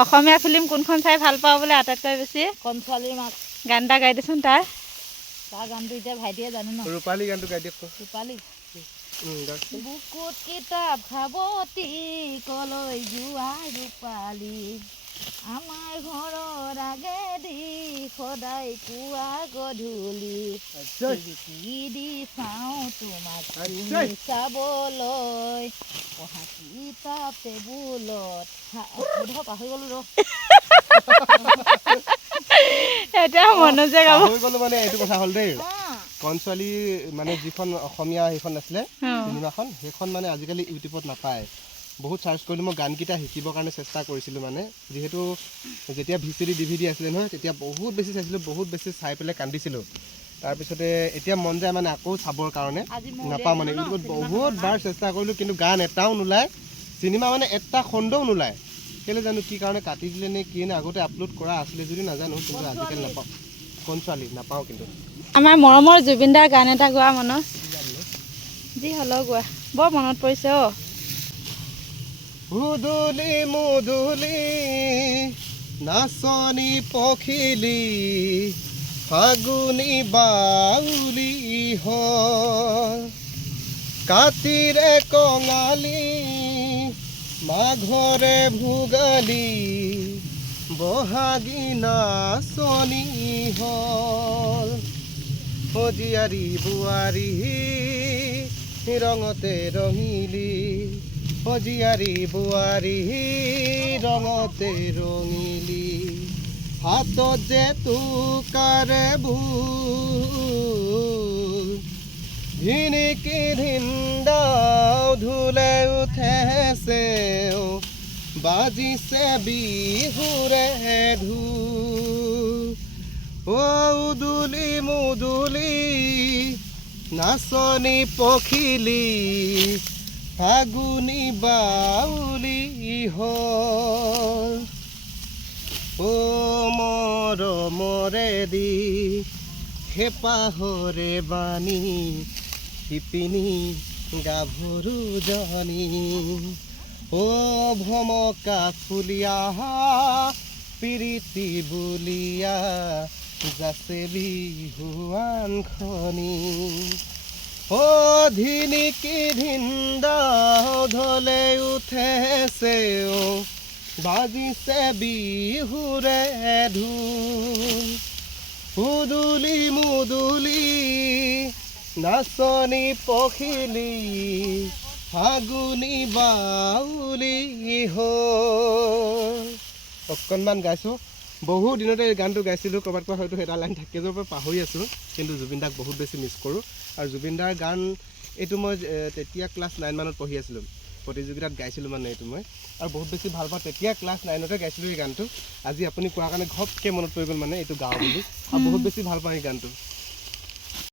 অসমীয়া film কোনখন চাই ভাল পাওঁ বোলে আটাইতকৈ বেছি? কণছোৱালীৰ মাক। গান এটা গাই দেচোন তাৰ গানটো এতিয়া ভাইটিয়ে জানে ন। ৰূপালী গানটো গাই দিয়ক। ৰূপালী গাওকচোন। বুকুত কিতাপ সাৱতি কলৈ যোৱা ৰূপালী আমাৰ ঘৰৰ আগেদি সদায় পুৱা গধূলি কি দি চাওঁ তোমাক তুমি চাবলৈ পঢ়া কিতাপ টেবুলত পাহৰি গলো ৰ এতিয়া মনোজে গাব। হৈ গ'লো মানে এইটো কথা হ'ল দেই কণছোৱালী মানে যিখন অসমীয়া সেইখন আছিলে চিনেমাখন সেইখন মানে আজিকালি ইউটিউবত নাপায় বহুত চাৰ্চ কৰিলোঁ মই গানকেইটা শিকিবৰ কাৰণে চেষ্টা কৰিছিলোঁ মানে যিহেতু যেতিয়া VCD DVD আছিলে নহয় তেতিয়া বহুত বেছি চাইছিলোঁ বহুত বেছি চাই পেলাই কান্দিছিলোঁ তাৰপিছতে এতিয়া মন যায় মানে আকৌ চাবৰ কাৰণে নাপাওঁ মানে ইউটিউবত বহুত বাৰ চেষ্টা কৰিলোঁ কিন্তু গান এটাও নোলায় চিনেমা মানে এটা খণ্ডও নোলায় কেলৈ জানো কি কাৰণে কাটি দিলে নে কি নে আগতে আপলোড কৰা আছিলে যদি নাজানো কিন্তু আজিকালি নাপাওঁ কণছোৱালী নাপাওঁ কিন্তু আমাৰ মৰমৰ জুবিনদাৰ গান এটা গোৱা মনোজ যি হ'লেও গোৱা বৰ মনত পৰিছে অ উদুলি মুদুলি নাচনি পখিলি ফাগুনি বাউলি কাতিৰে কঙালী মাঘৰে ভোগালী বহাগী নাচনি হল জীয়াৰী বোৱাৰী ৰঙতে ৰঙিলি জীয়াৰী বোৱাৰী ৰঙতে ৰঙিলি হাতত যে তোকাৰে ভুল ধিনিকি ধিন্দাও ধুলে উঠেছে বাজিছে বিহুৰে ঢোল উদুলি মুদুলি নাচনি পখিলি ফাগুনি বাউলি হল মৰমৰেদি হেপাহৰে বাণী শিপিনী গাভৰুজনী ভমকা ফুলিয়া প্ৰীতি বুলিয়া যাচে বিহুৱানখনি ধিনিকি ধিন্দাও ধলে উঠেছে বাজিছে বিহুৰে ঢোল উদুলি মুদুলি নাচনি পখিলি ফাগুনি বাউলি হ'ল অকণমান গাইছোঁ বহু দিনতে এই গানটো গাইছিলোঁ ক'ৰবাত পৰা হয়তো এটা লাইন থাকি যাব পাহৰি আছোঁ কিন্তু জুবিন দাক বহুত বেছি মিছ কৰোঁ আৰু জুবিন দাৰ গান এইটো মই তেতিয়া ক্লাছ 9 মানত পঢ়ি আছিলোঁ প্ৰতিযোগিতাত গাইছিলোঁ মানে এইটো মই আৰু বহুত বেছি ভাল পাওঁ তেতিয়া ক্লাছ 9তে গাইছিলোঁ এই গানটো আজি আপুনি কোৱাৰ কাৰণে ঘপকৈ মনত পৰি গ'ল মানে এইটো গাওঁ বুলি আৰু বহুত বেছি ভাল পাওঁ এই গানটো